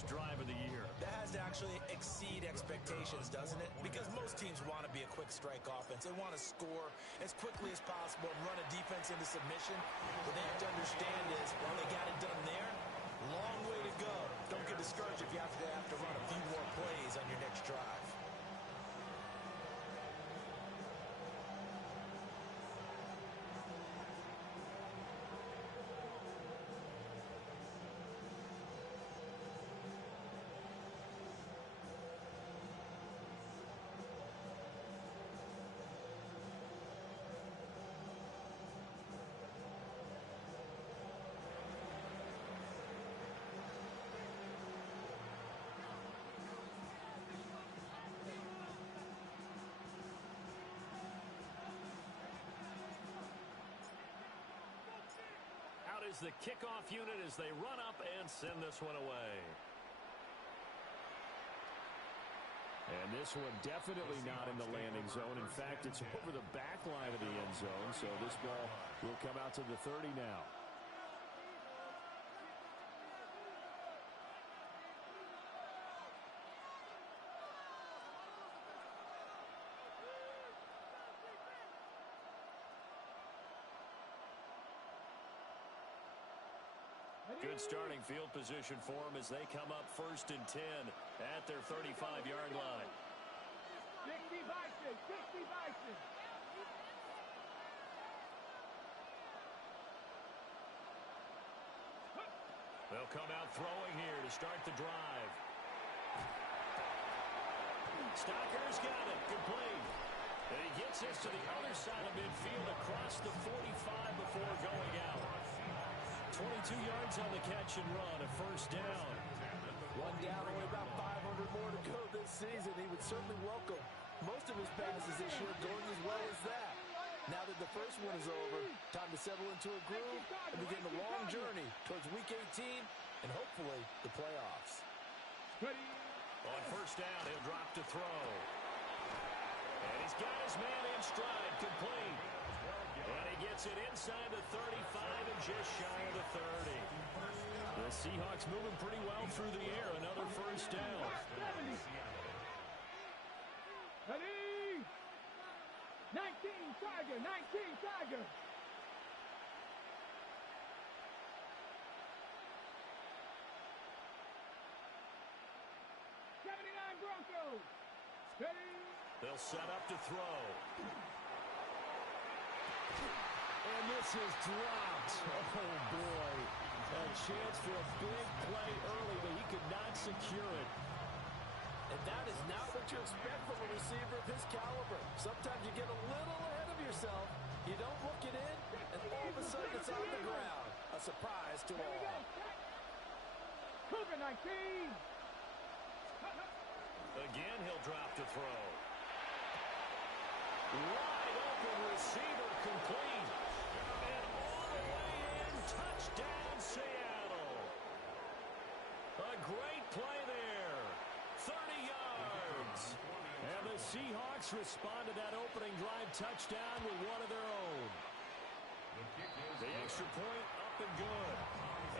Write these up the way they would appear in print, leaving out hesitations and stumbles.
first drive of the year. That has to actually exceed expectations, doesn't it? Because most teams want to be a quick strike offense. They want to score as quickly as possible and run a defense into submission. What they have to understand is, while they got it done there, long way to go. Don't get discouraged if you have to run a few more plays on your next drive. Out is the kickoff unit as they run up and send this one away. And this one definitely not in the landing zone. In fact, it's over the back line of the end zone. So this ball will come out to the 30 now. Good starting field position for them as they come up 1st and 10 at their 35-yard line. 60 Bison, 60 Bison. They'll come out throwing here to start the drive. Stocker's got it, complete. And he gets this to the other side of midfield across the 45 before going out. 22 yards on the catch and run, a 1st down. One down, only about 500 more to go this season. He would certainly welcome most of his passes this year going as well as that. Now that the first one is over, time to settle into a groove and begin the long journey towards Week 18 and hopefully the playoffs. On 1st down, he'll drop to throw. And he's got his man in stride, complete. And he gets it inside the 35 and just shy of the 30. The Seahawks moving pretty well through the air. Another 1st down. Ready? 19 Tiger, 19 Tiger. Broncos. Steady. They'll set up to throw. And this is dropped. Oh, boy. A chance for a big play early, but he could not secure it. And that is not what you expect from a receiver of his caliber. Sometimes you get a little ahead of yourself. You don't look it in, and all of a sudden it's on the ground. A surprise to all. Cougar 19. Again, he'll drop to throw. Wide open receiver, complete. And all the way in, touchdown Seattle. A great play there. 30 yards. And the Seahawks respond to that opening drive touchdown with one of their own. The extra point up and good.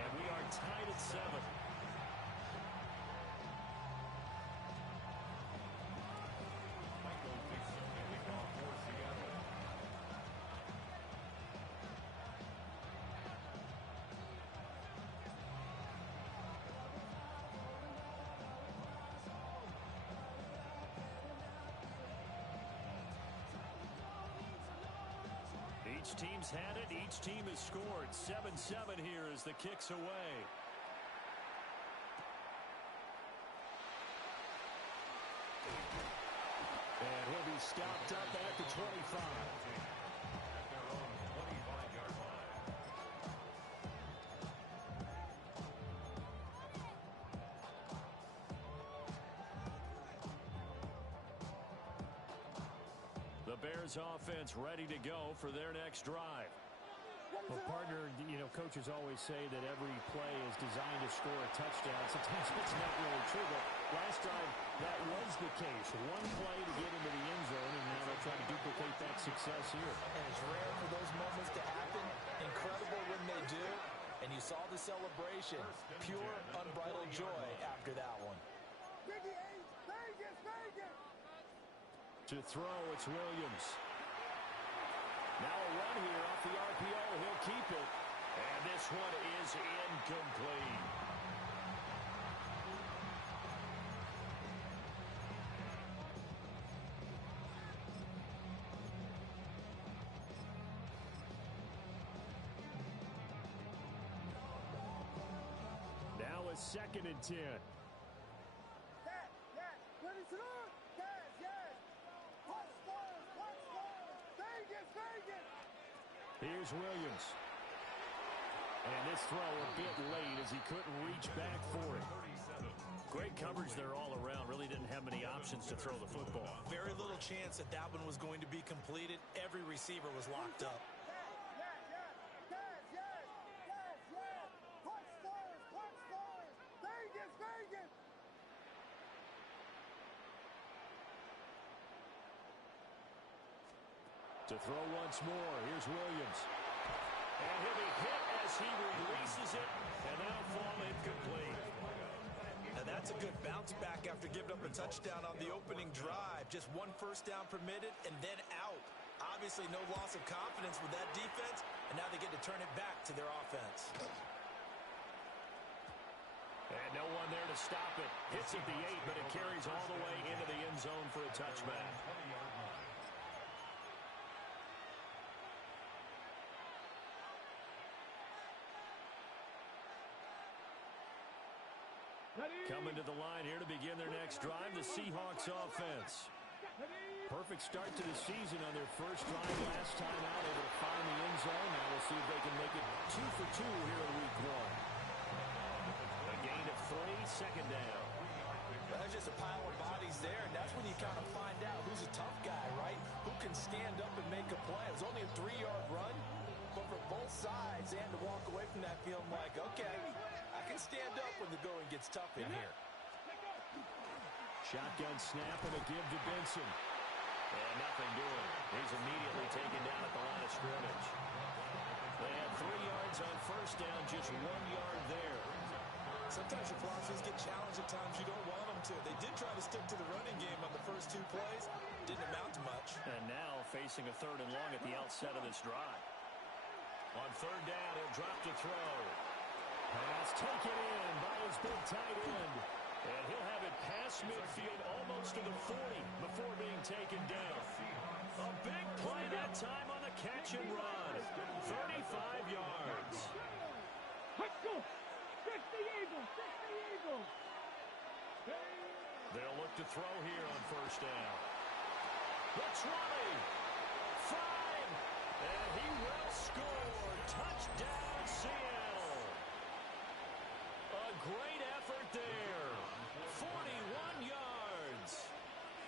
And we are tied at 7. Each team's had it. Each team has scored. 7-7 here as the kick's away. And he'll be stopped up at the 25. The Bears offense ready to go for their next drive. Well, partner, coaches always say that every play is designed to score a touchdown. Sometimes it's not really true, but last drive, that was the case. One play to get into the end zone, and now they'll try to duplicate that success here. And it's rare for those moments to happen. Incredible when they do. And you saw the celebration. Pure, unbridled joy after that one. To throw, it's Williams. Now a run here off the RPO. He'll keep it. And this one is incomplete. Now a 2nd and 10. Here's Williams. And this throw a bit late as he couldn't reach back for it. Great coverage there all around. Really didn't have many options to throw the football. Very little chance that that one was going to be completed. Every receiver was locked up. To throw once more, here's Williams. And he'll be hit as he releases it, and that'll fall incomplete. And that's a good bounce back after giving up a touchdown on the opening drive. Just 1 first down permitted and then out. Obviously no loss of confidence with that defense, and now they get to turn it back to their offense. And no one there to stop it. Hits at the 8, but it carries all the way into the end zone for a touchback. Coming to the line here to begin their next drive, the Seahawks offense. Perfect start to the season on their first drive last time out, able to find the end zone. Now we'll see if they can make it 2 for 2 here in week 1. A gain of 3, 2nd down. There's just a pile of bodies there, and that's when you kind of find out who's a tough guy, right? Who can stand up and make a play. It was only a 3-yard run, but for both sides, they had to walk away from that feeling like, okay, I can stand up when the going gets tough in here. Shotgun snap and a give to Benson. And nothing doing. He's immediately taken down at the line of scrimmage. They had 3 yards on first down, just 1 yard there. Sometimes your philosophies get challenged at times you don't want them to. They did try to stick to the running game on the first 2 plays. Didn't amount to much. And now facing a 3rd and long at the outset of this drive. On 3rd down, he'll drop to throw. Pass taken in by his big tight end. And he'll have it past midfield almost to the 40 before being taken down. A big play that time on the catch and run. 35 yards. Let's go. 60 Eagles. 60 Eagles. They'll look to throw here on first down. The 20. 5. And he will score. Touchdown, Seattle. A great effort there. 41 yards.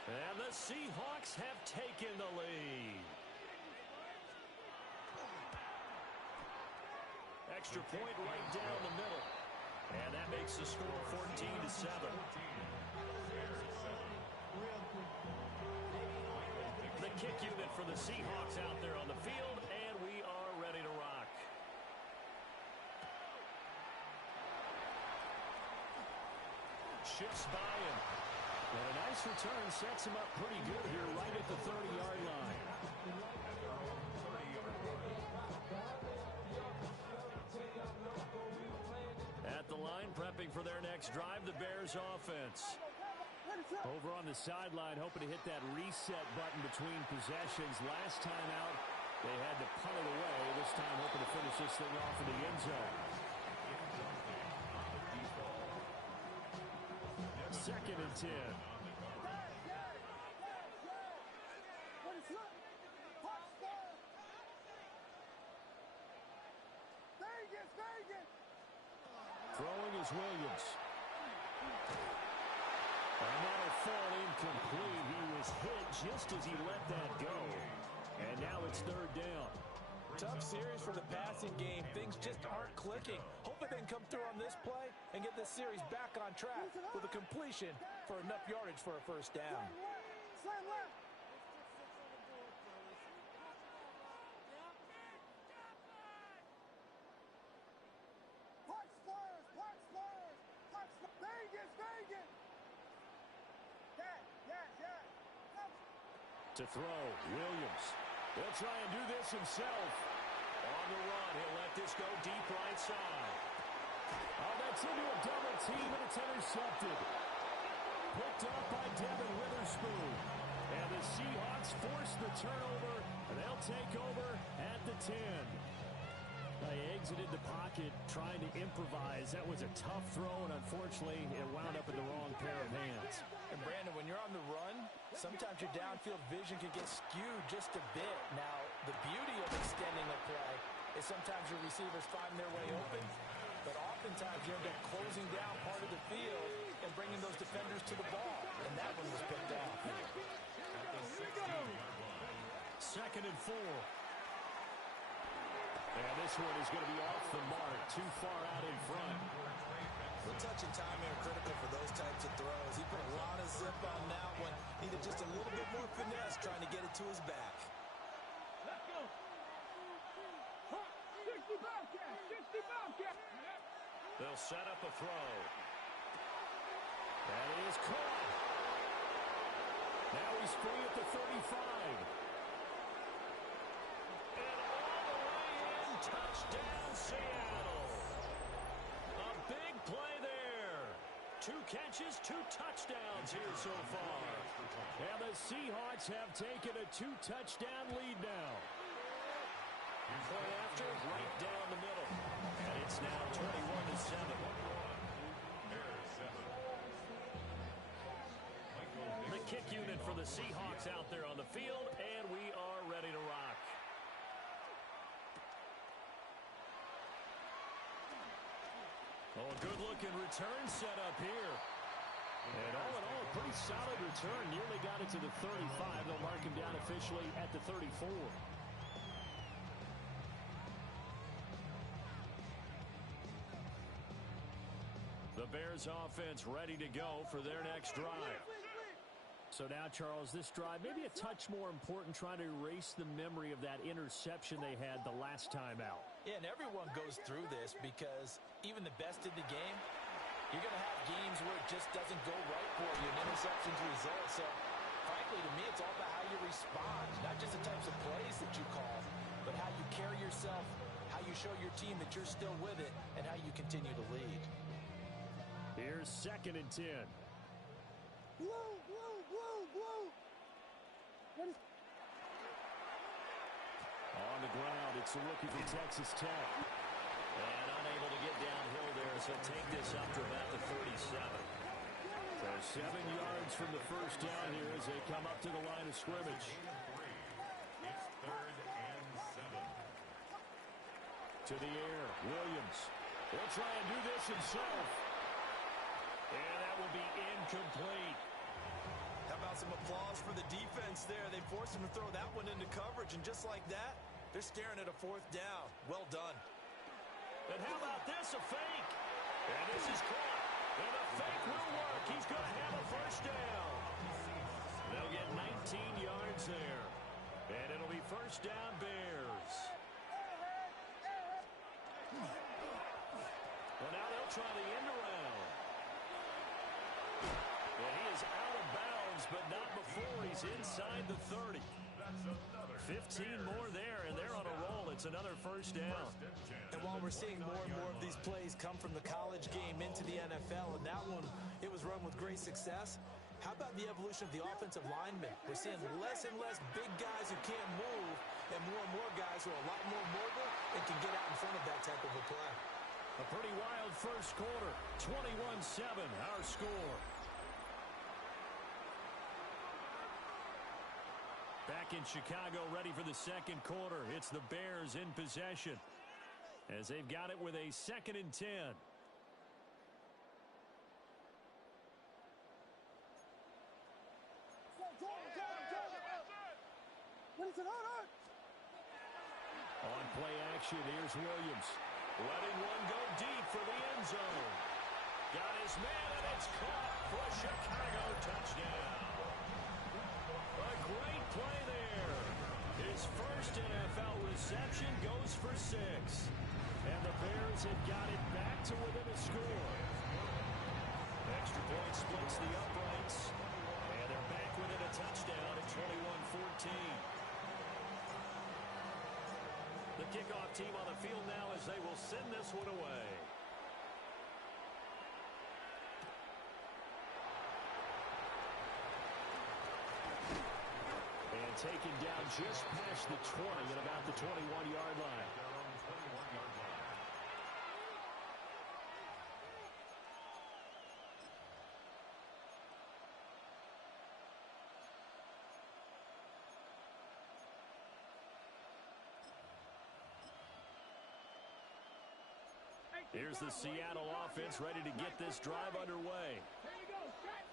And the Seahawks have taken the lead. Extra point right down the middle. And that makes the score 14-7. The kick unit for the Seahawks out there on the field, and we are ready to rock. Shifts by him. And a nice return sets him up pretty good here right at the 30-yard line. At the line, prepping for their next drive, the Bears offense. Over on the sideline, hoping to hit that reset button between possessions. Last time out, they had to punt it away. This time, hoping to finish this thing off in the end zone. 2nd and 10. Throwing is Williams. And that'll fall incomplete. He was hit just as he let that go. And now it's 3rd down. Tough series for the passing game. Things just aren't clicking. Hoping they can come through on this play and get this series back on track with a completion for enough yardage for a first down. To throw, Williams. He'll try and do this himself. On the run, he'll let this go deep right side. Oh, that's into a double team, and it's intercepted. Picked up by Devin Witherspoon. And the Seahawks force the turnover, and they'll take over at the 10. They exited the pocket trying to improvise. That was a tough throw, and unfortunately, it wound up in the wrong pair of hands. And Brandon, when you're on the run, sometimes your downfield vision can get skewed just a bit. Now, the beauty of extending a play is sometimes your receivers find their way open, but oftentimes you end up closing down part of the field and bringing those defenders to the ball, and that one was picked off. Second and 4. And this one is going to be off the mark, too far out in front. The touch and timing are critical for those types of throws. He put a lot of zip on that one. Needed just a little bit more finesse trying to get it to his back. Let's go. 60 Bobcat, 60 Bobcat. They'll set up a throw. That is caught. Now he's free at the 35. And all the way in, touchdown Seattle. A big play there. 2 catches, 2 touchdowns here so far. And the Seahawks have taken a 2-touchdown lead now. Point after, right down the middle. And it's now 21-7. The kick unit for the Seahawks out there on the field, and we are ready to rock. Oh, a good-looking return set up here. And all in all, a pretty solid return. Nearly got it to the 35. They'll mark him down officially at the 34. The Bears offense ready to go for their next drive. So now, Charles, this drive maybe a touch more important, trying to erase the memory of that interception they had the last time out. Yeah, and everyone goes through this because even the best in the game, you're going to have games where it just doesn't go right for you and interceptions result. So, frankly, to me, it's all about how you respond, not just the types of plays that you call, but how you carry yourself, how you show your team that you're still with it, and how you continue to lead. Here's 2nd and 10. Whoa. On the ground, it's a rookie from Texas Tech. And unable to get downhill there, so take this up to about the 37. So 7 yards from the first down here as they come up to the line of scrimmage. It's 3rd and 7. To the air, Williams. He'll try and do this himself. And that will be incomplete. How about some applause for the defense there? They forced him to throw that one into coverage, and just like that, they're staring at a 4th down. Well done. And how about this, a fake? And this is caught. And the fake will work. He's going to have a first down. They'll get 19 yards there. And it'll be first down Bears. Well, now they'll try the end around. And he is out of bounds, but not before he's inside the 30. 15 more there, and they're on a roll. It's another first down. And while we're seeing more and more of these plays come from the college game into the NFL, and that one, it was run with great success, how about the evolution of the offensive linemen? We're seeing less and less big guys who can't move, and more guys who are a lot more mobile and can get out in front of that type of a play. A pretty wild first quarter. 21-7, our score. Back in Chicago, ready for the second quarter. It's the Bears in possession as they've got it with a 2nd and 10. On play action, here's Williams. Letting one go deep for the end zone. Got his man, and it's caught for a Chicago touchdown. A great play there. His first NFL reception goes for 6. And the Bears have got it back to within a score. Extra point splits the uprights. And they're back within a touchdown at 21-14. kickoff team on the field now as they will send this one away. And taken down just past the 20 at about the 21-yard line. Here's the Seattle offense ready to get this drive underway.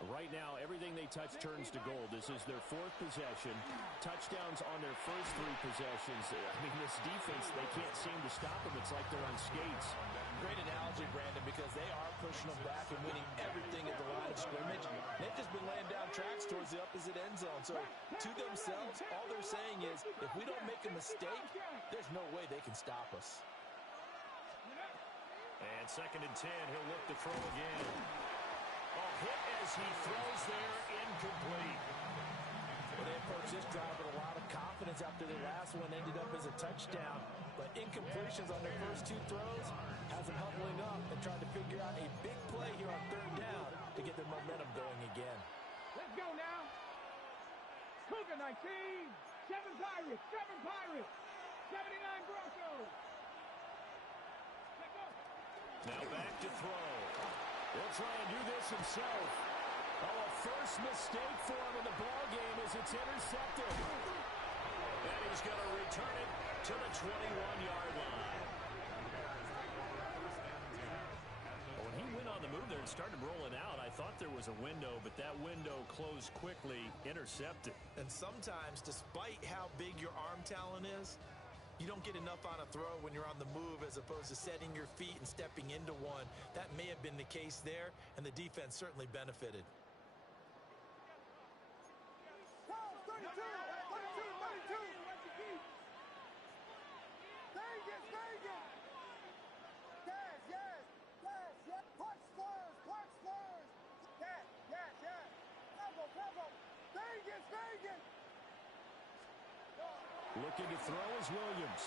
Right now, everything they touch turns to gold. This is their fourth possession. Touchdowns on their first three possessions. I mean, this defense, they can't seem to stop them. It's like they're on skates. Great analogy, Brandon, because they are pushing them back and winning everything at the line of scrimmage. They've just been laying down tracks towards the opposite end zone. So, to themselves, all they're saying is, if we don't make a mistake, there's no way they can stop us. And 2nd and 10, he'll look to throw again. A hit as he throws there, incomplete. Well, they approached this drive with a lot of confidence after their last one ended up as a touchdown. But incompletions on their first two throws has them huddling up and trying to figure out a big play here on 3rd down to get their momentum going again. Let's go now. Cougar 19, 7 Pirates, 79 Broncos. Let's go. Now back to throw. He'll try and do this himself. Oh, a first mistake for him in the ball game as it's intercepted. And he's going to return it to the 21-yard line. Well, when he went on the move there and started rolling out, I thought there was a window, but that window closed quickly, intercepted. And sometimes, despite how big your arm talent is, you don't get enough on a throw when you're on the move as opposed to setting your feet and stepping into one. That may have been the case there, and the defense certainly benefited. 32. Vegas. Yes. Punch slurs. Yes. Bravo. Vegas. Looking to throw is Williams.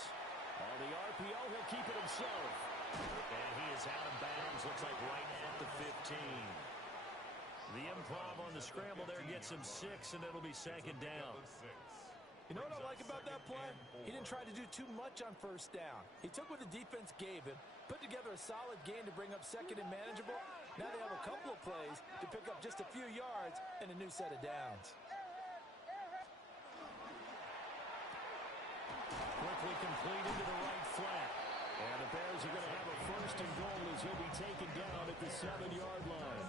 On the RPO, he'll keep it himself. And he is out of bounds. Looks like right at the 15. The improv on the scramble there gets him 6, and it'll be 2nd down. You know what I like about that play? He didn't try to do too much on 1st down. He took what the defense gave him, put together a solid gain to bring up 2nd and manageable. Now they have a couple of plays to pick up just a few yards and a new set of downs. Quickly complete into the right flat. And the Bears are going to have a 1st and goal as he'll be taken down at the 7-yard line.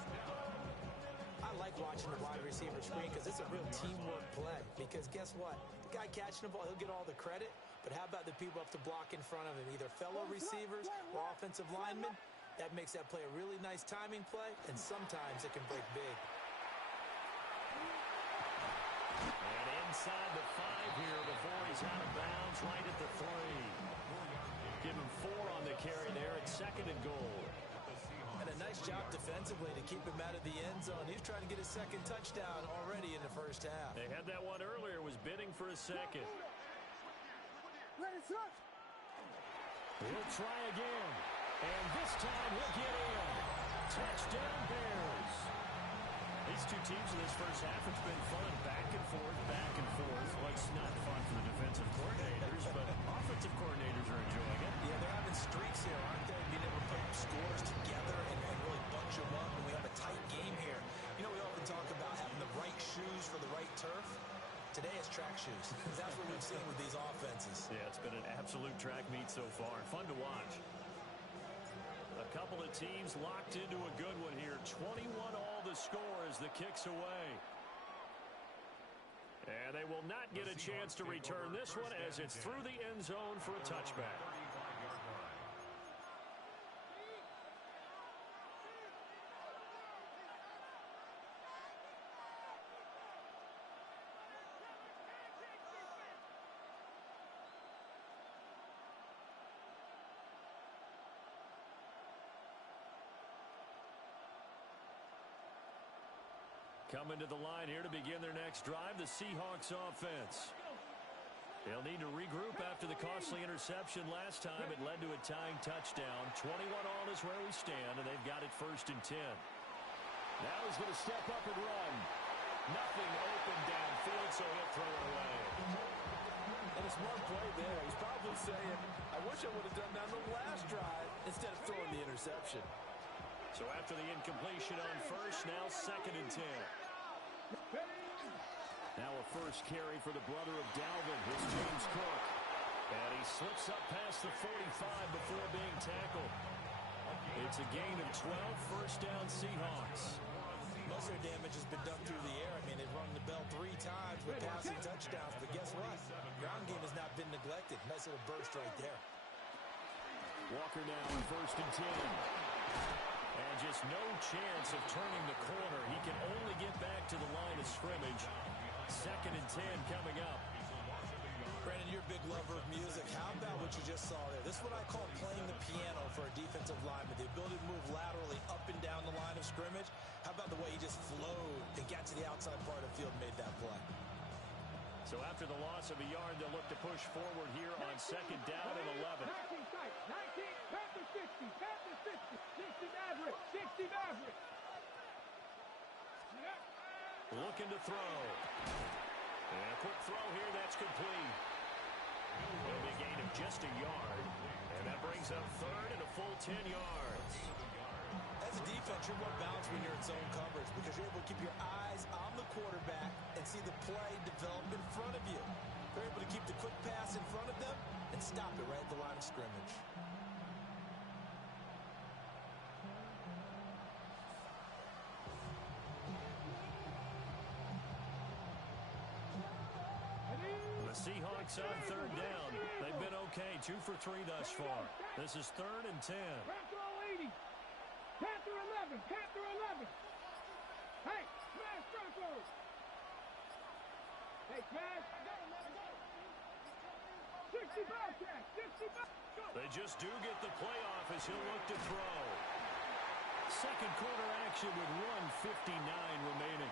I like watching the wide receiver screen because it's a real teamwork play. Because guess what? The guy catching the ball, he'll get all the credit. But how about the people up to block in front of him, either fellow receivers or offensive linemen? That makes that play a really nice timing play, and sometimes it can break big. And inside the 5 here before he's out of bounds, right at the 3. Give him 4 on the carry there at 2nd and goal. And a nice job defensively to keep him out of the end zone. He's trying to get his 2nd touchdown already in the 1st half. They had that one earlier, was bidding for a 2nd. He'll try again. And this time he'll get in. Touchdown Bears. These two teams in this 1st half, it's been fun. Back and forth. Well, it's not fun for the defensive coordinators, but offensive coordinators are enjoying it. Yeah, they're having streaks here, aren't they? Being able to put scores together and really bunch them up. And we have a tight game here. You know, we often talk about having the right shoes for the right turf. Today is track shoes. That's what we've seen with these offenses. Yeah, it's been an absolute track meet so far. Fun to watch. A couple of teams locked into a good one here. 21 all the score as the kick's away. And they will not get a chance to return this one as it's through the end zone for a touchback. Coming to the line here to begin their next drive, the Seahawks offense. They'll need to regroup after the costly interception last time. It led to a tying touchdown. 21 all is where we stand, and they've got it 1st and 10. Now he's going to step up and run. Nothing open downfield, so he'll throw it away. And a smart play there. He's probably saying, I wish I would have done that on the last drive instead of throwing the interception. So after the incompletion on first, now 2nd and 10. Now a first carry for the brother of Dalvin. It's James Cook. And he slips up past the 45 before being tackled. It's a gain of 12, 1st down Seahawks. Most of their damage has been done through the air. I mean, they've rung the bell 3 times with passing touchdowns. But guess what? Ground game has not been neglected. Nice little burst right there. Walker now in 1st and 10. And just no chance of turning the corner. He can only get back to the line of scrimmage. 2nd and 10 coming up. Brandon, you're a big lover of music. How about what you just saw there? This is what I call playing the piano for a defensive lineman. The ability to move laterally up and down the line of scrimmage. How about the way he just flowed and got to the outside part of the field and made that play? So after the loss of a yard, they'll look to push forward here on 2nd down and 11. 19 strike, 19, Panthers 60, Panthers 60, 60 Maverick, 60 Maverick. Looking to throw. And a quick throw here, that's complete. It'll be a gain of just a yard. And that brings up 3rd and a full 10 yards. As a defense, you're more balanced when you're in zone coverage because you're able to keep your eyes on the quarterback and see the play develop in front of you. They're able to keep the quick pass in front of them and stop it right at the line of scrimmage. The Seahawks on 3rd down. They've been okay, 2 for 3 thus far. This is 3rd and 10. Panther 80, Panther 11, Panther 11. Hey, smash Broncos. Hey, smash. 60 Bobcats, 60 Bobcats. They just do get the playoff as he'll look to throw. 2nd quarter action with 1:59 remaining.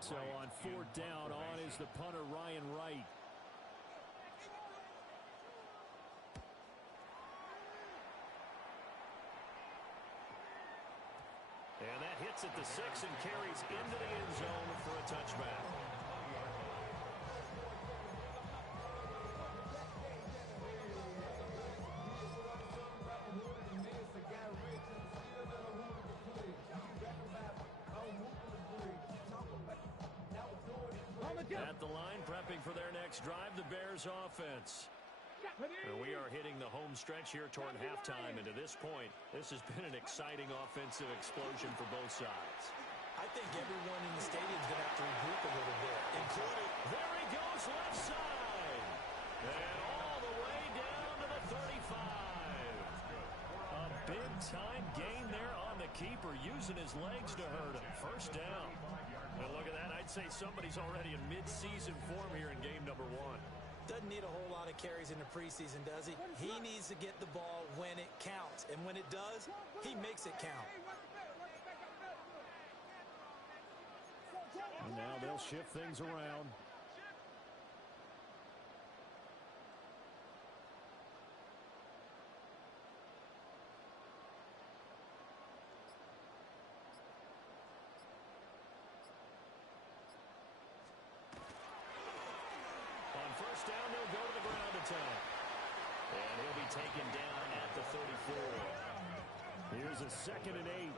So on 4th down, on is the punter, Ryan Wright. And that hits at the 6 and carries into the end zone for a touchback. At the line, prepping for their next drive, the Bears offense. And we are hitting the home stretch here toward halftime, and to this point, this has been an exciting offensive explosion for both sides. I think everyone in the stadium is going to have to regroup a little bit, including... There he goes, left side. And all the way down to the 35. A big-time gain there on the keeper, using his legs to hurt him. 1st down. And look at that. I'd say somebody's already in mid-season form here in game number 1. Doesn't need a whole lot of carries in the preseason, does he? He needs to get the ball when it counts. And when it does, he makes it count. And now they'll shift things around. On 1st down, they'll go to the ground attack. And he'll be taken down at the 34. Here's a 2nd and 8. A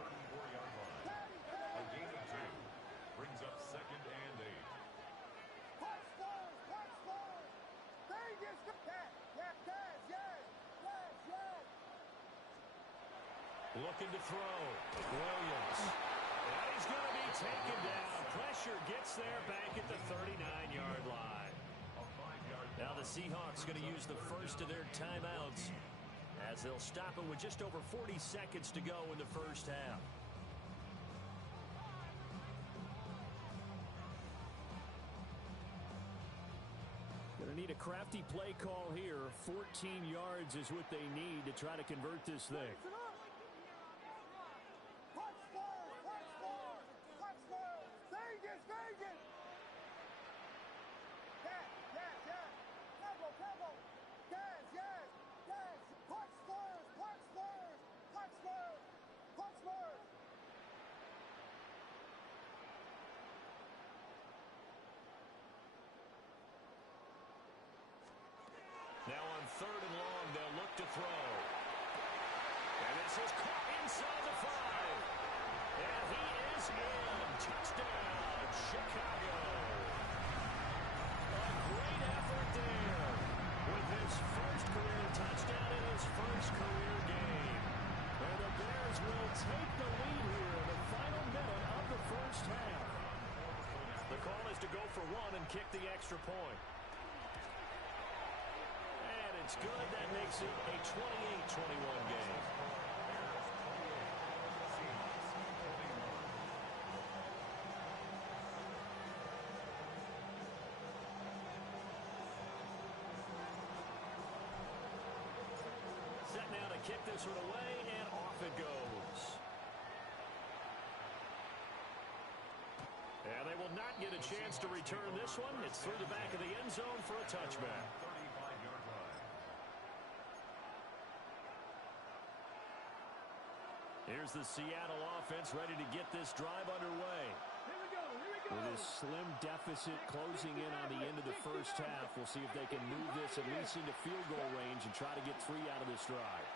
gain of 2 brings up 2nd and 8. Punch stars, punch stars. Vegas, yes. Looking to throw. Williams. And he's going to be taken down. Pressure gets there back at the 39-yard line. Now the Seahawks going to use the first of their timeouts as they'll stop it with just over 40 seconds to go in the 1st half. Going to need a crafty play call here. 14 yards is what they need to try to convert this thing. Now on 3rd and long, they'll look to throw. And this is caught inside the 5. And he is in. Touchdown, Chicago. A great effort there with his first career touchdown in his first career game. And the Bears will take the lead here in the final minute of the first half. The call is to go for one and kick the extra point. It's good. That makes it a 28-21 game. Set now to kick this one away, and off it goes. And they will not get a chance to return this one. It's through the back of the end zone for a touchback. Here's the Seattle offense ready to get this drive underway. Here we go. With this slim deficit closing in on the end of the first half, we'll see if they can move this at least into field goal range and try to get 3 out of this drive.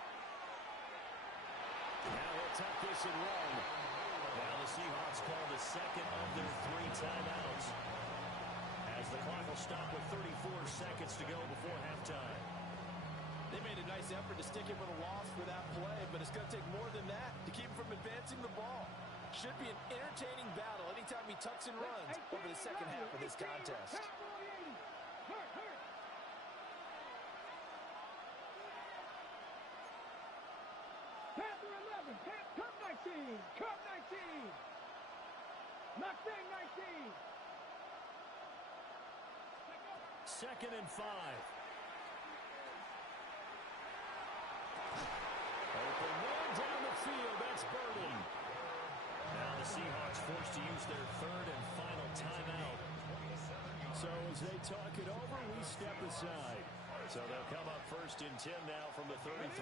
Now he'll tuck this and run. Now the Seahawks call the second of their 3 timeouts, as the clock will stop with 34 seconds to go before halftime. They made a nice effort to stick him with a loss for that play, but it's going to take more than that to keep him from advancing the ball. Should be an entertaining battle anytime he tucks and runs over the second half of this contest. Panther 11, Cup 19, Cup 19, Mustang 19. 2nd and 5. Open man down the field. That's Burden. Now the Seahawks forced to use their 3rd and final timeout. So as they talk it over, we step aside. So they'll come up 1st and 10 now from the 33.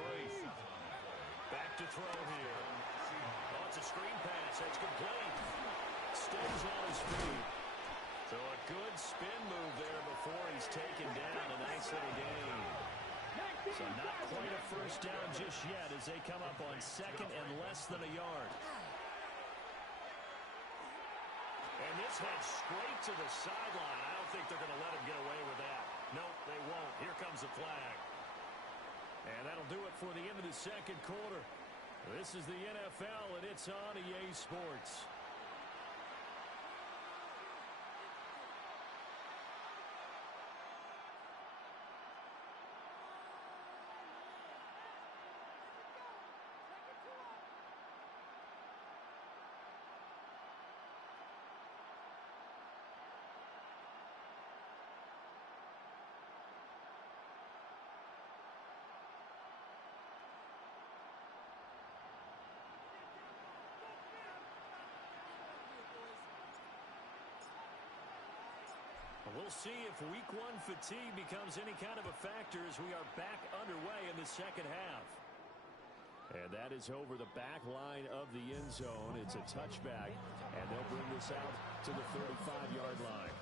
Back to throw here. Oh, it's a screen pass. That's complete. Stays on his feet. So a good spin move there before he's taken down. A nice little gain. So not quite a first down just yet as they come up on 2nd and less than a yard. And this heads straight to the sideline. I don't think they're going to let him get away with that. Nope, they won't. Here comes the flag. And that'll do it for the end of the 2nd quarter. This is the NFL, and it's on EA Sports. We'll see if Week 1 fatigue becomes any kind of a factor as we are back underway in the 2nd half. And that is over the back line of the end zone. It's a touchback, and they'll bring this out to the 35-yard line.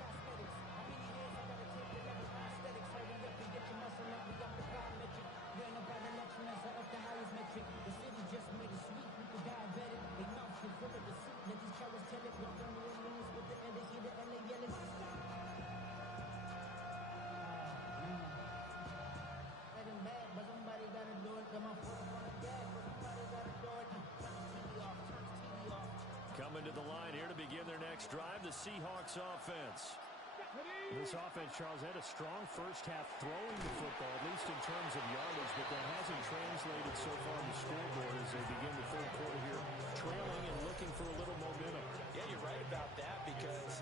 Coming to the line here to begin their next drive, the Seahawks offense. This offense, Charles, had a strong first half throwing the football, at least in terms of yardage, but that hasn't translated so far on the scoreboard as they begin the 3rd quarter here, trailing and looking for a little momentum. Yeah, you're right about that because, let's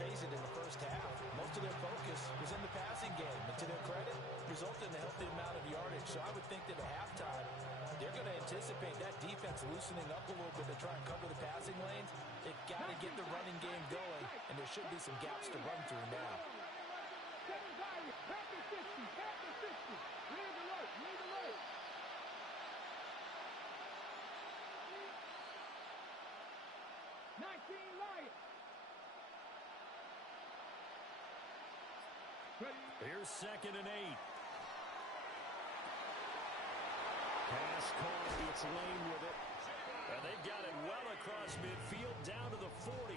face it, in the first half, most of of their focus was in the passing game. And to their credit, resulted in a healthy amount of yardage. So I would think that at halftime, they're going to anticipate that defense loosening up a little bit to try and cover the passing lanes. They've got to get the running game going, and there should be some gaps to run through now. 19 Lions. Here's 2nd and 8. Pass caught. It's Lane with it. And they've got it well across midfield down to the 40.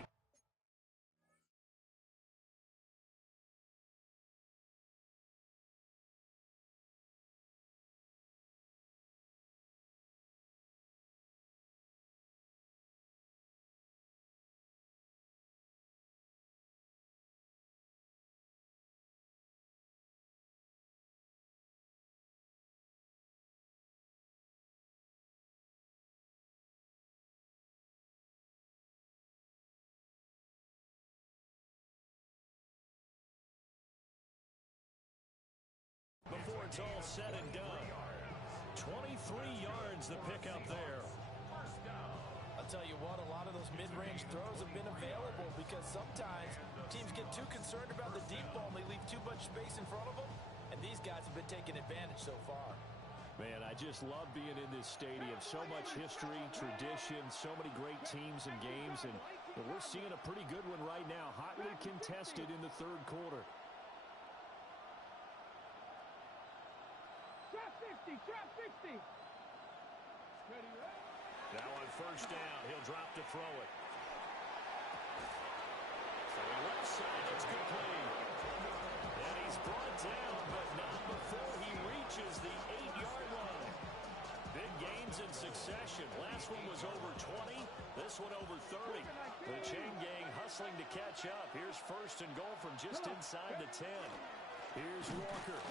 Before it's all said and done. 23 yards the pickup there. I'll tell you what, a lot of those mid-range throws have been available because sometimes teams get too concerned about the deep ball and they leave too much space in front of them, and these guys have been taking advantage so far. Man, I just love being in this stadium. So much history, tradition, so many great teams and games, and we're seeing a pretty good one right now. Hotly contested in the third quarter. Trap 50. Now on first down, he'll drop to throw it. Left side, it's complete. And he's brought down, but not before he reaches the 8-yard line. Big gains in succession. Last one was over 20. This one over 30. The chain gang hustling to catch up. Here's first and goal from just inside the 10. Here's Walker.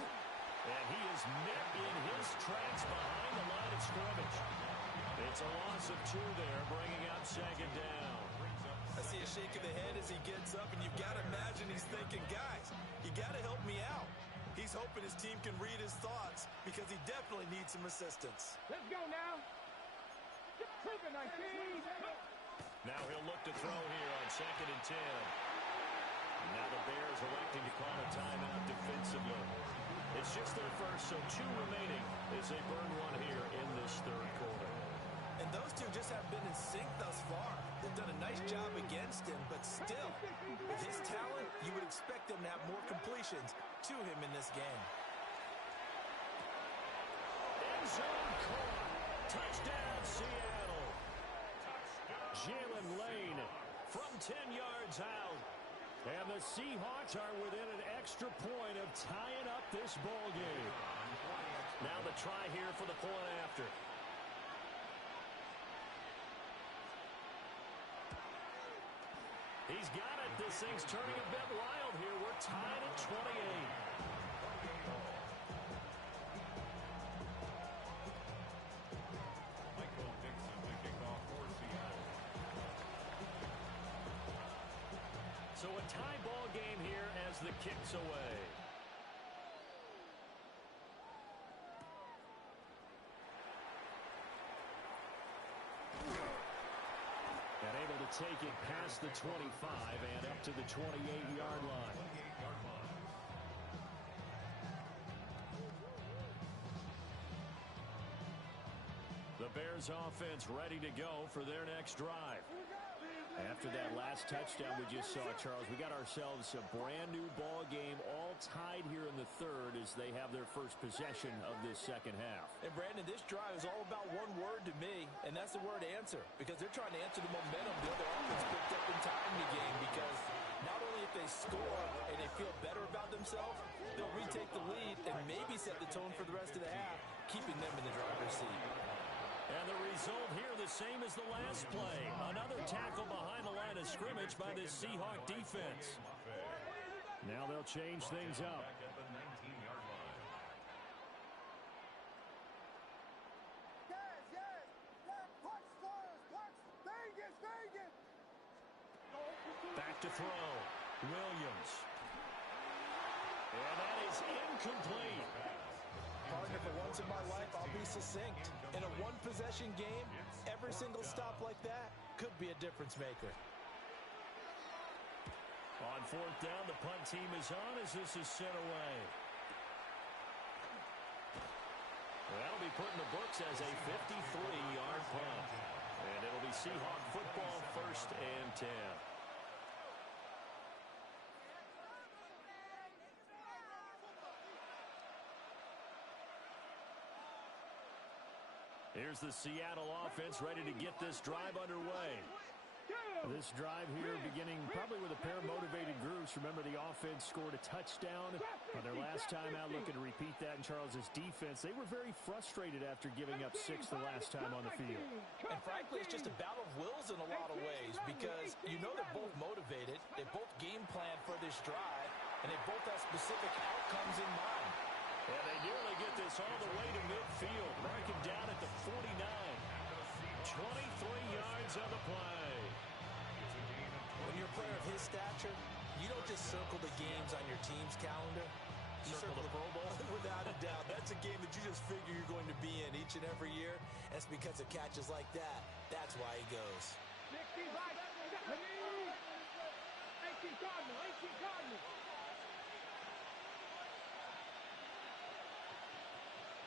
And he is met in his tracks behind the line of scrimmage. It's a loss of 2 there, bringing up 2nd down. I see a shake of the head as he gets up, and you've got to imagine he's thinking, guys, you got to help me out. He's hoping his team can read his thoughts because he definitely needs some assistance. Let's go now. Trigger 19. Now he'll look to throw here on 2nd and 10. And now the Bears electing to call a timeout defensively. It's just their first, so 2 remaining as they burn one here in this third quarter. And those two just haven't been in sync thus far. They've done a nice job against him, but still, with his talent, you would expect them to have more completions to him in this game. End zone caught. Touchdown, Seattle. Jalen Lane from 10 yards out. And the Seahawks are within an extra point of tying up this ball game. Now the try here for the point after. He's got it. This thing's turning a bit wild here. We're tied at 28. So a tie ball game here as the kick's away. And able to take it past the 25 and up to the 28-yard line. The Bears offense ready to go for their next drive. After that last touchdown we just saw, Charles, we got ourselves a brand-new ball game, all tied here in the third as they have their first possession of this second half. And, Brandon, this drive is all about one word to me, and that's the word answer, because they're trying to answer the momentum the other offense picked up in time in the game, because not only if they score and they feel better about themselves, they'll retake the lead and maybe set the tone for the rest of the half, keeping them in the driver's seat. And the result here the same as the last play. Another tackle behind the line of scrimmage by this Seahawk defense. Now they'll change things up. Back to throw. Williams. And that is incomplete. Partner, for once in my life, I'll be succinct. In a one-possession game, every single stop like that could be a difference maker. On fourth down, the punt team is on as this is sent away. That'll be put in the books as a 53-yard punt. And it'll be Seahawk football, 1st and 10. Here's the Seattle offense ready to get this drive underway. This drive here beginning probably with a pair of motivated groups. Remember, the offense scored a touchdown on their last time out. Looking to repeat that in Charles's defense. They were very frustrated after giving up 6 the last time on the field. And frankly, it's just a battle of wills in a lot of ways because you know they're both motivated. They both game plan for this drive, and they both have specific outcomes in mind. And they nearly get this all the way to midfield. Marking down at the 49. 23 yards on the play. When you're a player of his stature, you don't just circle the games on your team's calendar. You circle the Pro Bowl. Without a doubt. That's a game that you just figure you're going to be in each and every year. And it's because of catches like that. That's why he goes. 18 Cardinal, 18 Cardinal.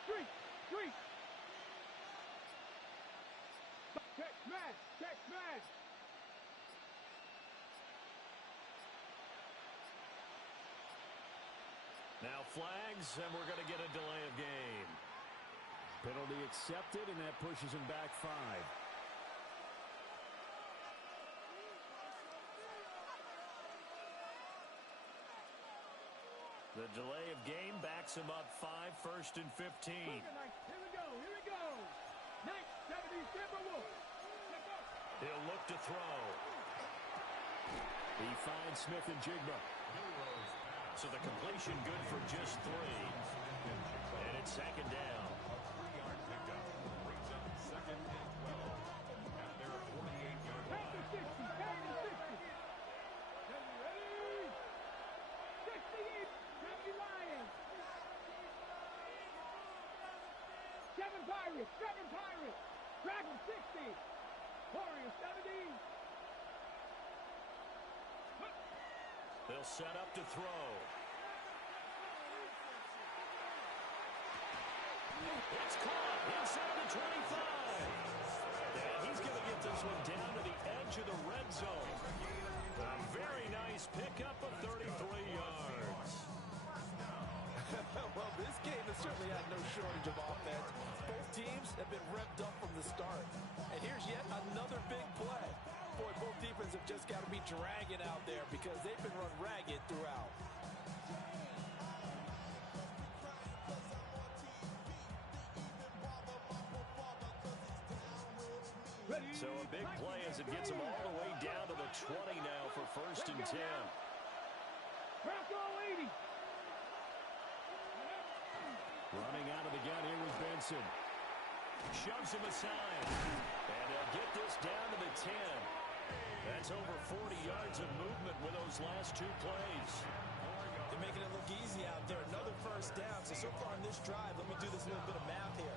Three. Check smash. Now flags, and we're going to get a delay of game. Penalty accepted, and that pushes him back 5. The delay of game backs him up 5, 1st and 15. Here we go. 970 Wolf. He'll look to throw. He finds Smith and Jigba. So the completion good for just 3. And it's 2nd down. A 3-yard pickup brings up 2nd and 12 at their 48-yard line. 60. Ready? 68. 70 Lions. 7 Pirates. Dragon 60. Warriors 70. They'll set up to throw. It's caught inside the 25. And he's going to get this one down to the edge of the red zone. A very nice pickup of 33 yards. Well, this game has certainly had no shortage of offense. Both teams have been revved up from the start. And here's yet another big play. Boy, both defenses have just got to be dragging out there because they've been run ragged throughout. So a big play as it gets them all the way down to the 20 now for 1st and 10. Bronco 80. Running out of the gun here was Benson. Shoves him aside. And they'll get this down to the 10. That's over 40 yards of movement with those last 2 plays. They're making it look easy out there. Another 1st down. So far in this drive, let me do this little bit of math here.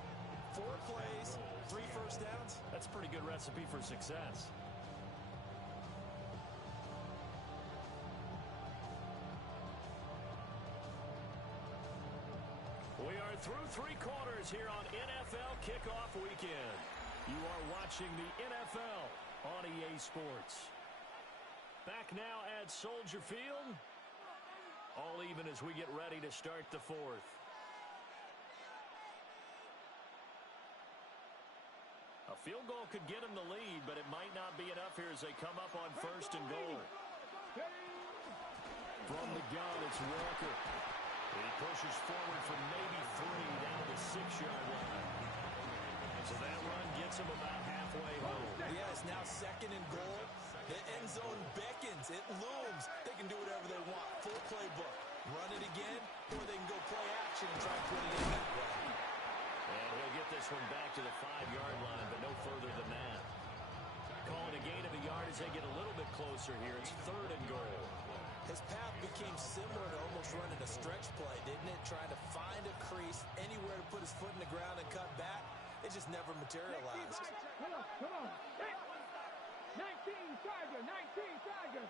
4 plays, 3 1st downs. That's a pretty good recipe for success. We are through 3 quarters here on NFL Kickoff Weekend. You are watching the NFL on EA Sports. Back now at Soldier Field. All even as we get ready to start the 4th. A field goal could get them the lead, but it might not be enough here as they come up on 1st and goal. From the gun, it's Walker. He pushes forward for maybe 3 down to the 6-yard line. So that run gets him about halfway home. Yeah, it's now 2nd and goal. The end zone beckons. It looms. They can do whatever they want. Full playbook. Run it again, or they can go play action and try to put it in that way. And he'll get this one back to the 5-yard line, but no further than that. Calling a gain of a yard as they get a little bit closer here. It's 3rd and goal. His path became similar to almost running a stretch play, didn't it? Trying to find a crease, anywhere to put his foot in the ground and cut back. It just never materialized. Come on, come on. 19 Tiger, 19 Tiger.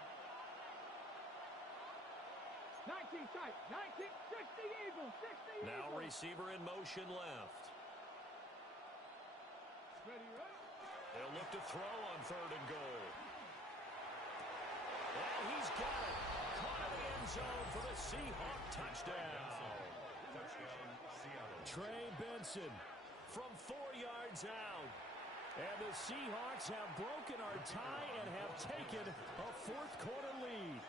19 tight, 19, 60 Eagle, 60 Eagle. Now receiver in motion left. Ready, right? They'll look to throw on 3rd and goal. And he's got it. Caught in the end zone for the Seahawk touchdown. Touchdown, Seattle. Trey Benson from 4 yards out. And the Seahawks have broken our tie and have taken a 4th quarter lead.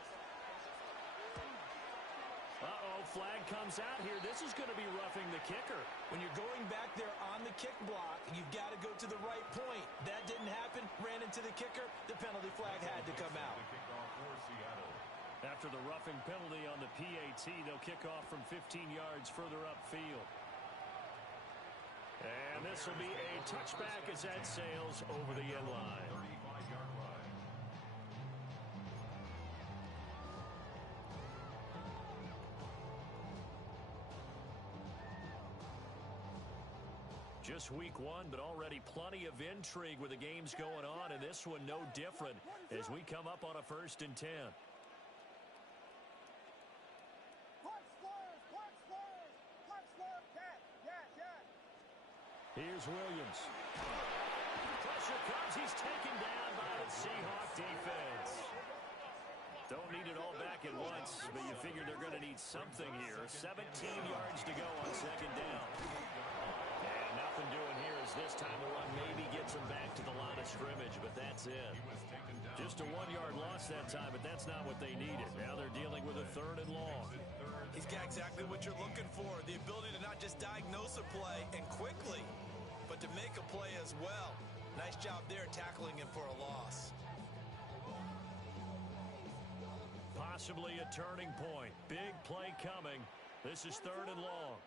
Uh-oh, flag comes out here. This is going to be roughing the kicker. When you're going back there on the kick block, you've got to go to the right point. That didn't happen. Ran into the kicker. The penalty flag had to come out. The kickoff for Seattle. After the roughing penalty on the PAT, they'll kick off from 15 yards further upfield. And this will be a touchback as that sails over the end line. 35-yard line. Just week 1, but already plenty of intrigue with the games going on, and this one no different as we come up on a 1st and 10. Here's Williams. Pressure comes. He's taken down by the Seahawk defense. Don't need it all back at once, but you figure they're going to need something here. 17 yards to go on 2nd down. And nothing doing here as this time the run maybe gets them back to the line of scrimmage, but that's it. Just a 1-yard loss that time, but that's not what they needed. Now they're dealing with a 3rd and long. He's got exactly what you're looking for. The ability to not just diagnose a play and quickly, but to make a play as well. Nice job there tackling him for a loss. Possibly a turning point. Big play coming. This is 3rd and long.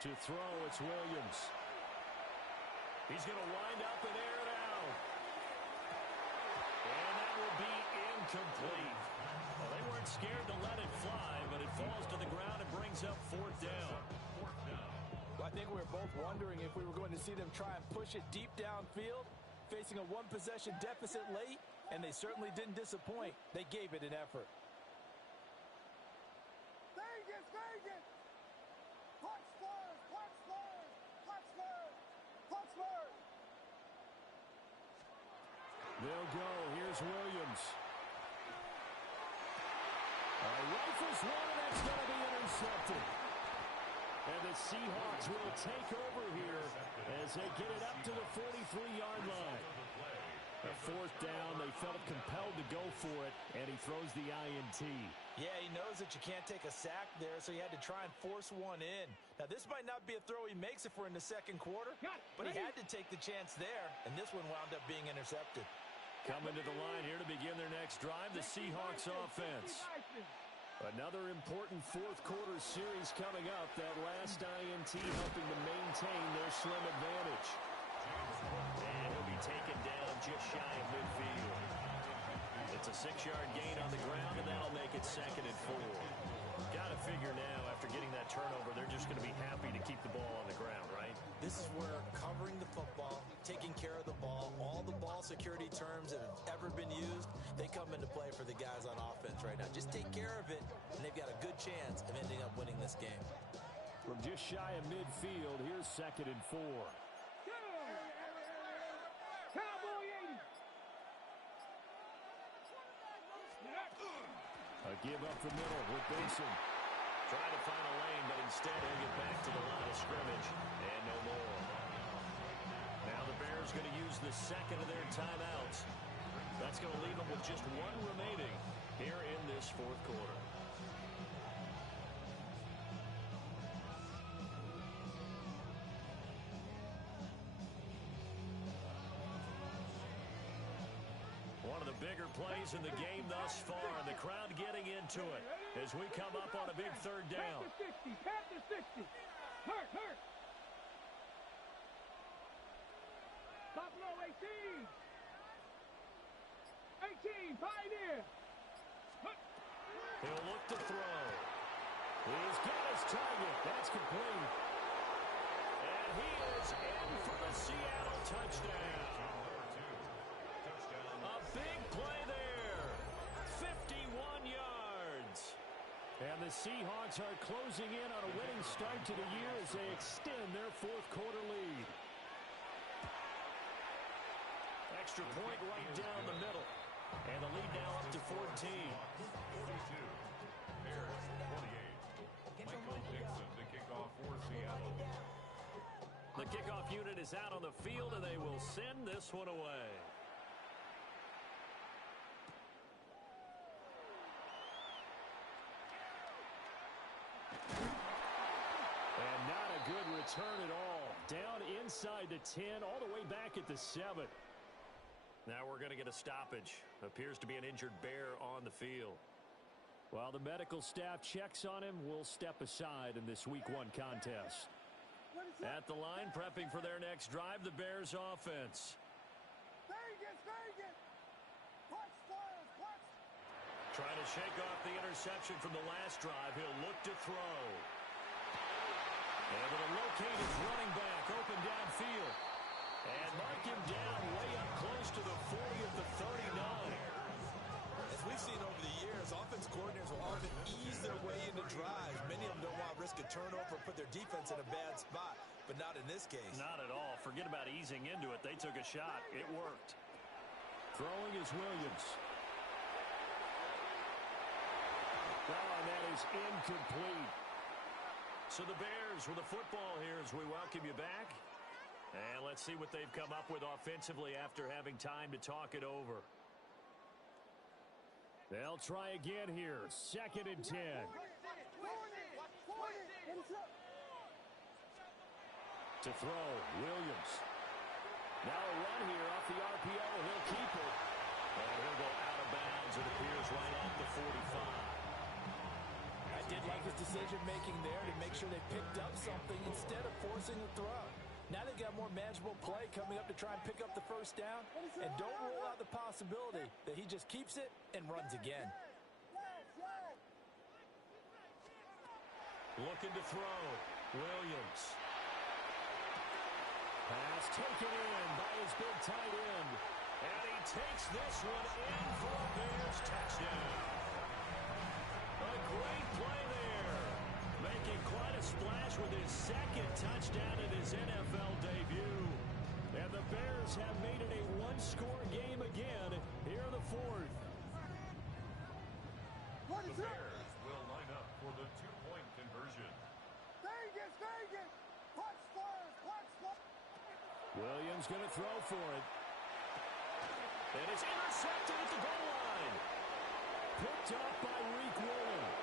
To throw, it's Williams. He's going to wind up and air it out. And that will be incomplete. Well, they weren't scared to let it fly, but it falls to the ground and brings up 4th down. Well, I think we were both wondering if we were going to see them try and push it deep downfield, facing a 1-possession deficit late, and they certainly didn't disappoint. They gave it an effort. Vegas, Vegas! Punch Spurs, punch Spurs, punch Spurs, punch Spurs! They'll go. Here's Williams. Rifles one, and that's going to be intercepted. And the Seahawks will take over here as they get it up to the 43-yard line. A 4th down, they felt compelled to go for it, and he throws the INT. Yeah, he knows that you can't take a sack there, so he had to try and force one in. Now, this might not be a throw he makes if we're in the 2nd quarter, but he had to take the chance there, and this one wound up being intercepted. Coming to the line here to begin their next drive, the Seahawks offense. Another important 4th quarter series coming up. That last INT helping to maintain their slim advantage. And he'll be taken down just shy of midfield. It's a 6-yard gain on the ground, and that'll make it 2nd and 4. Got to figure now, after getting that turnover, they're just going to be happy to keep the ball on the ground, right? This is where covering the football, taking care of the ball, all the ball security terms that have ever been used, they come into play for the guys on offense right now. Just take care of it, and they've got a good chance of ending up winning this game. From just shy of midfield, here's 2nd and 4. Cowboy 80! A give up the middle with Benson. Trying to find a lane, but instead he'll get back to the line of scrimmage. And no more. Now the Bears going to use the 2nd of their timeouts. That's going to leave them with just 1 remaining here in this 4th quarter. One of the bigger plays in the game thus far, and the crowd getting into it as we come up on a big 3rd down. Panther 60, Hurt. 18. 18, Pioneer. He'll look to throw. He's got his target. That's complete. And he is in for the Seattle touchdown. A big play there. 51 yards. And the Seahawks are closing in on a winning start to the year as they extend their fourth quarter lead. Extra point right down the middle. And the lead now up to 14. 42. Bears 28. Michael Dixon to kick off for Seattle. The kickoff unit is out on the field, and they will send this one away. And not a good return at all. Down inside the 10, all the way back at the 7. Now we're going to get a stoppage. Appears to be an injured Bear on the field. While the medical staff checks on him, we'll step aside in this Week 1 contest. At the line, prepping for their next drive, the Bears offense. Trying to shake off the interception from the last drive. He'll look to throw. Able to locate his running back open downfield. And mark him down way up close to the 40 at the 39. As we've seen over the years, offense coordinators will often ease their way into drives. Many of them don't want to risk a turnover or put their defense in a bad spot, but not in this case. Not at all. Forget about easing into it. They took a shot. It worked. Throwing is Williams. And that is incomplete. So the Bears with the football here as we welcome you back. And let's see what they've come up with offensively after having time to talk it over. They'll try again here. 2nd and 10. To throw, Williams. Now a run here off the RPO. He'll keep it. And he'll go out of bounds. It appears right at the 45. I did like his decision-making there to make sure they picked up something instead of forcing the throw. Now they've got more manageable play coming up to try and pick up the first down. And don't rule out the possibility that he just keeps it and runs again. Looking to throw. Williams. Pass taken in by his big tight end. And he takes this one in for a Bears touchdown. A great play there. Making quite a splash with his 2nd touchdown in his NFL debut. And the Bears have made it a one-score game again here in the 4th. The Bears will line up for the two-point conversion. Williams going to throw for it. And it's intercepted at the goal line. Picked up by Reek Williams.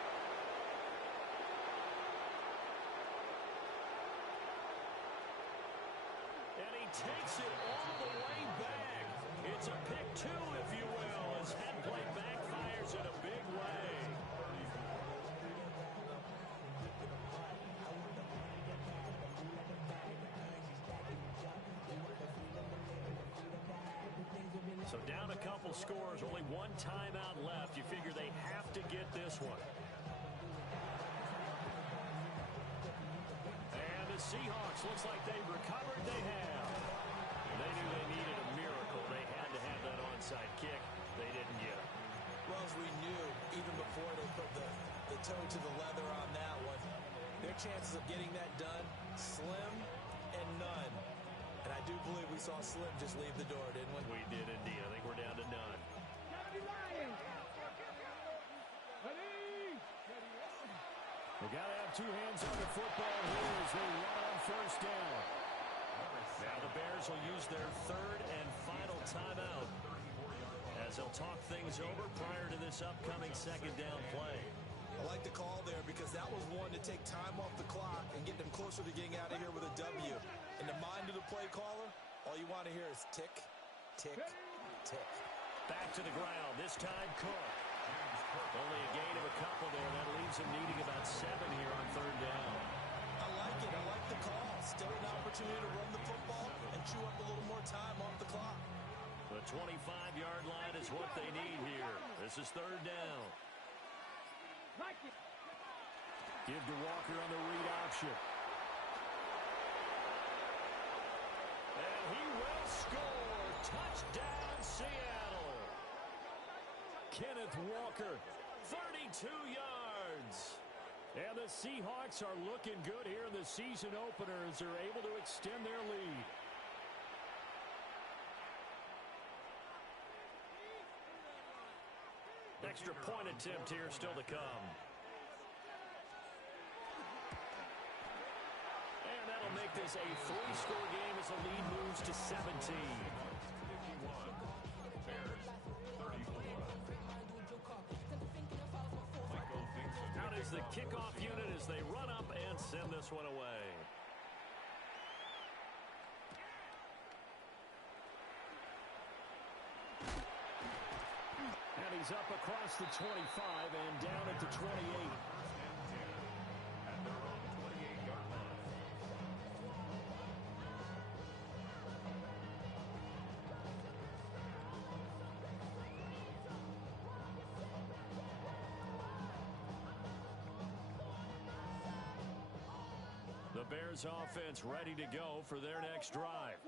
And he takes it all the way back. It's a pick 2, if you will, as head play backfires in a big way. So down a couple scores, only one timeout left. You figure they have to get this one. And the Seahawks looks like they've recovered. They have. They knew they needed a miracle. They had to have that onside kick. They didn't get it. Well, as we knew, even before they put the toe to the leather on that one, their chances of getting that done, slim and none. And I do believe we saw Slim just leave the door, didn't we? We did indeed. I think we're down to none. We got to have two hands on the football here as they run on first down. Now the Bears will use their 3rd and final timeout as they'll talk things over prior to this upcoming 2nd down play. I like the call there because that was one to take time off the clock and get them closer to getting out of here with a W. In the mind of the play caller, all you want to hear is tick, tick, tick. Back to the ground, this time Cook. Only a gain of a couple there. That leaves him needing about 7 here on 3rd down. I like it. I like the call. Still an opportunity to run the football and chew up a little more time off the clock. The 25-yard line is what they need here. This is third down. Give to Walker on the read option. And he will score. Touchdown, Seattle. Kenneth Walker, 32 yards. And the Seahawks are looking good here in the season opener as they're able to extend their lead. Extra point attempt here still to come. And that'll make this a 3-score game as the lead moves to 17. 51. Bears 34. Michael Vincent. Out is the kickoff unit as they run up and send this one away. And he's up across the 25 and down at the 28. At their own 28-yard line. The Bears offense ready to go for their next drive.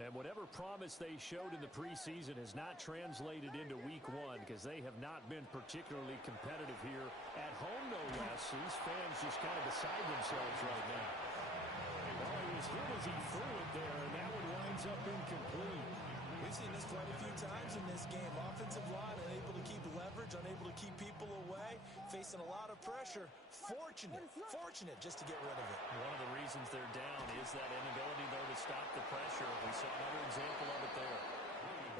And whatever promise they showed in the preseason has not translated into week one because they have not been particularly competitive here at home, no less. These fans just kind of beside themselves right now. Well, it was him as he threw it there, and that one winds up incomplete. We've seen this quite a few times in this game. Offensive line unable to keep leverage, unable to keep people away, facing a lot of pressure. Fortunate just to get rid of it. One of the reasons they're down is that inability, though, to stop the pressure. We saw another example of it there.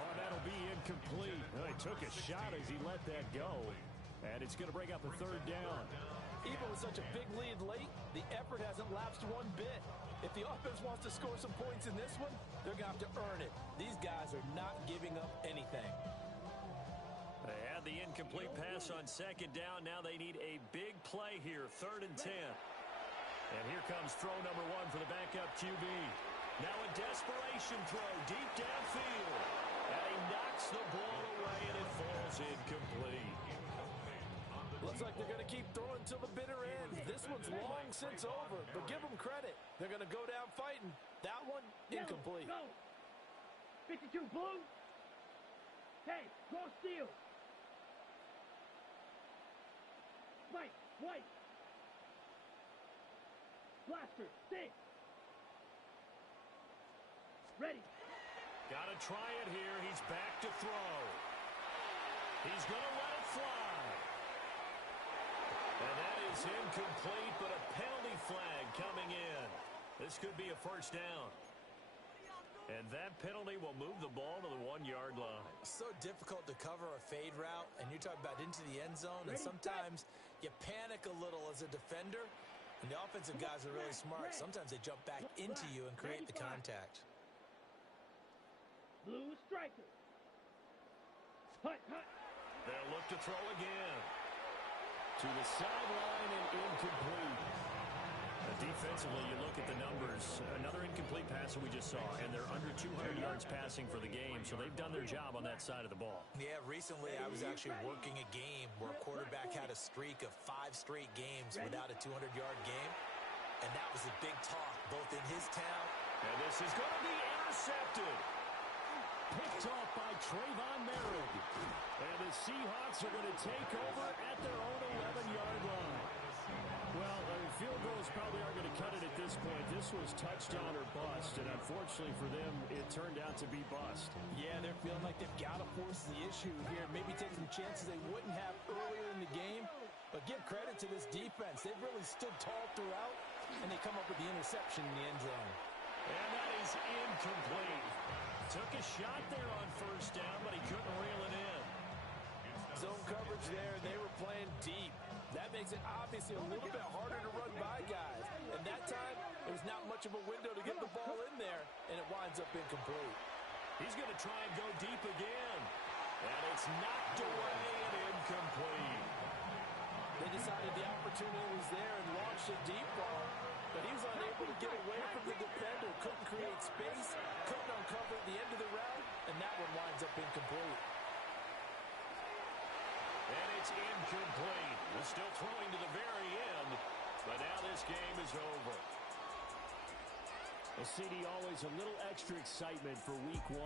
Well, that'll be incomplete. Well, he took a shot as he let that go, and it's going to bring up a third down. Even with such a big lead late, the effort hasn't lapsed one bit. If the offense wants to score some points in this one, they're going to have to earn it. These guys are not giving up anything. They had the incomplete pass on second down. Now they need a big play here, 3rd and 10. And here comes throw number 1 for the backup QB. Now a desperation throw deep downfield. And he knocks the ball away, and it falls incomplete. Looks like they're going to keep throwing till the bitter end. This one's long since over, but give them credit. They're going to go down fighting. That one, incomplete. Go. 52 blue. Hey, cross steal. Mike, white. Blaster, 6. Ready. Got to try it here. He's back to throw. He's going to let it fly. And that is incomplete, but a penalty flag coming in. This could be a first down. And that penalty will move the ball to the 1-yard line. So difficult to cover a fade route, and you're talking about into the end zone, and sometimes you panic a little as a defender, and the offensive guys are really smart. Sometimes they jump back into you and create the contact. Blue striker. Hut. They'll look to throw again. To the sideline and incomplete. Defensively, you look at the numbers. Another incomplete pass that we just saw, and they're under 200 yards passing for the game, so they've done their job on that side of the ball. Yeah, recently I was actually working a game where a quarterback had a streak of 5 straight games without a 200-yard game, and that was a big talk, both in his town. And this is going to be intercepted. Picked off by Trayvon Merritt. And the Seahawks are going to take over at their own 11-yard line. Well, field goals probably aren't going to cut it at this point. This was touchdown or bust, and unfortunately for them, it turned out to be bust. Yeah, they're feeling like they've got to force the issue here. Maybe take some chances they wouldn't have earlier in the game. But give credit to this defense. They've really stood tall throughout, and they come up with the interception in the end zone. And that is incomplete. Took a shot there on first down, but he couldn't reel it in. Zone coverage there. They were playing deep. That makes it obviously a little bit harder to run by guys. And that time, there's not much of a window to get the ball in there, and it winds up incomplete. He's going to try and go deep again. And it's knocked away and incomplete. They decided the opportunity was there and launched a deep ball, but he was unable able to get away from the defender, couldn't create space, couldn't uncover at the end of the route, and that one winds up incomplete. And it's incomplete. We're still throwing to the very end, but now this game is over. Well, CD, always a little extra excitement for week one.